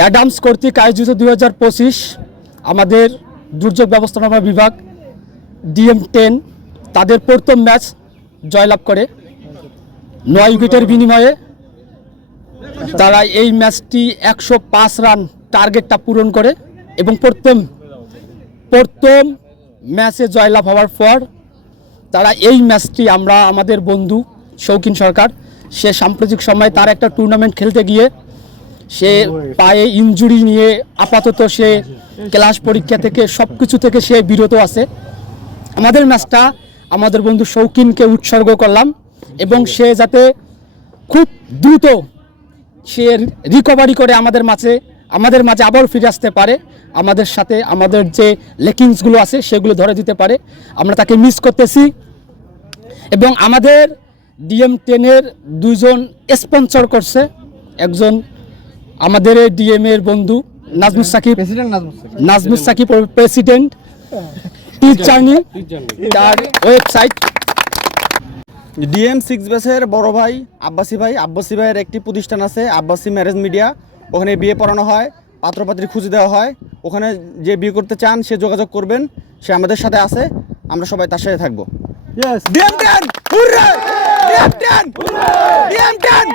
Adams কর্তৃক আয়োজিত 2025 আমাদের দুর্যোগ ব্যবস্থাপনা বিভাগ DM-10 তাদের প্রথম ম্যাচ জয়লাভ করে 9 উইকেটের বিনিময়ে। তারা এই ম্যাচটি 105 রান টার্গেটটা পূরণ করে এবং প্রথম ম্যাচে জয়লাভ হওয়ার পর তারা এই ম্যাচটি আমরা আমাদের বন্ধু শৌখিন সরকার সে সাম্প্রতিক সময়ে তার একটা টুর্নামেন্ট খেলতে গিয়ে সে পায়ে ইনজুরি নিয়ে আপাতত সে ক্লাস পরীক্ষা থেকে সব কিছু থেকে সে বিরত আছে। আমাদের ম্যাচটা আমাদের বন্ধু শৌখিনকে উৎসর্গ করলাম এবং সে যাতে খুব দ্রুত সে রিকভারি করে আমাদের মাঝে আবার ফিরে আসতে পারে, আমাদের সাথে আমাদের যে লেকিংসগুলো আছে সেগুলো ধরে দিতে পারে, আমরা তাকে মিস করতেছি। এবং আমাদের DM-10-এর দুজন স্পন্সর করছে, একজন আমাদের DM-এর বন্ধু Najmus Sakib president teach journey তার ওয়েবসাইট। DM-6 ব্যাচের বড় ভাই আব্বাসী ভাইয়ের একটি প্রতিষ্ঠান আছে আব্বাসী ম্যারেজ মিডিয়া, ওখানে বিয়ে পড়ানো হয়, পাত্রপাত্রী খুঁজে দেওয়া হয়। ওখানে যে বিয়ে করতে চান সে যোগাযোগ করবেন, সে আমাদের সাথে আছে, আমরা সবাই তার সাথে থাকবো। DM-10 hurray! DM-10 DM-10